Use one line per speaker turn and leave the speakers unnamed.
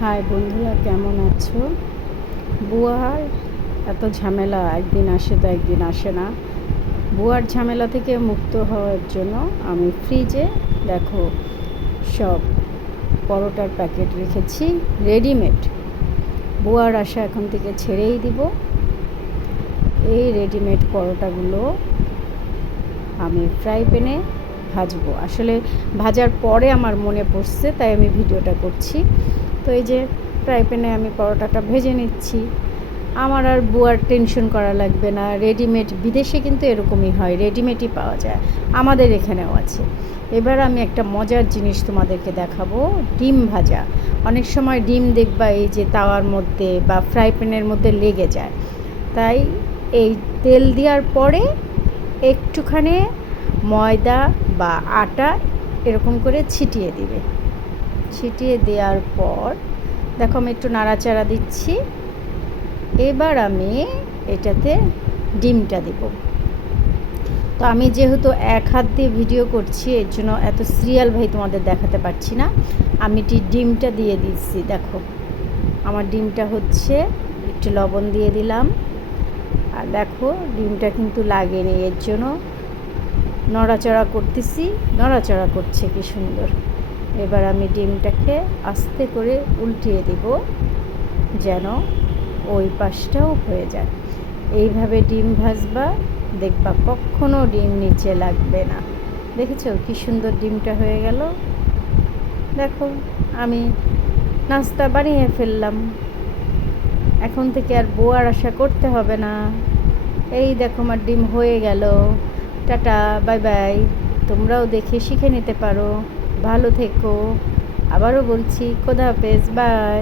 High বন্ধুরা, কেমন আছো? বুয়ার এত ঝামেলা, একদিন আসে তো একদিন আসে না। বুয়ার ঝামেলা থেকে মুক্ত হওয়ার জন্য আমি ফ্রিজে দেখো, সব পরোটার প্যাকেট রেখেছি রেডিমেড বুয়ার আশা এখন থেকে ছেড়েই দিব। এই রেডিমেড পরোটাগুলো আমি ফ্রাই প্যানে ভাজবো। আসলে ভাজার পরে আমার মনে পড়ছে, তাই আমি ভিডিওটা করছি। তো এই যে ফ্রাই প্যানে আমি পরোটাটা ভেজে নিচ্ছি। আমার আর বুয়ার টেনশন করা লাগবে না। রেডিমেড বিদেশে কিন্তু এরকমই হয় রেডিমেডই পাওয়া যায়। আমাদের এখানেও আছে। এবার আমি একটা মজার জিনিস তোমাদেরকে দেখাবো, ডিম ভাজা। অনেক সময় ডিম দেখবা এই যে তাওয়ার মধ্যে বা ফ্রাই প্যানের মধ্যে লেগে যায়। তাই এই তেল দেওয়ার পরে একটুখানি ময়দা বা আটা এরকম করে ছিটিয়ে দিবে। ছিটিয়ে দেওয়ার পর, দেখো আমি একটু নাড়াচাড়া দিচ্ছি। এবার আমি এটাতে ডিমটা দেব। তো আমি যেহেতু এক হাত দিয়ে ভিডিও করছি, এর জন্য এত সিরিয়াল ভাই তোমাদের দেখাতে পারছি না। আমি টি ডিমটা দিয়ে দিচ্ছি, দেখো। আমার ডিমটা হচ্ছে, একটু লবণ দিয়ে দিলাম। আর দেখো, ডিমটা কিন্তু লাগেনি, এর জন্য নড়াচড়া করতেছি। নড়াচড়া করছে, কি সুন্দর। এবার আমি ডিমটাকে আস্তে করে উল্টিয়ে দিব যেন ওই পাশটাও হয়ে যায়। এইভাবে ডিম ভাজবা, দেখবা কখনো ডিম নিচে লাগবে না। দেখেছ কি সুন্দর ডিমটা হয়ে গেল? দেখো, আমি নাস্তা বানিয়ে ফেললাম। এখন থেকে আর বোয়ার আশা করতে হবে না। এই দেখো আমার ডিম হয়ে গেল। Tata, bye bye. তোমরাও দেখে শিখে নিতে পারো। ভালো থেকো। আবারও বলছি খোদা হাফেজ বাই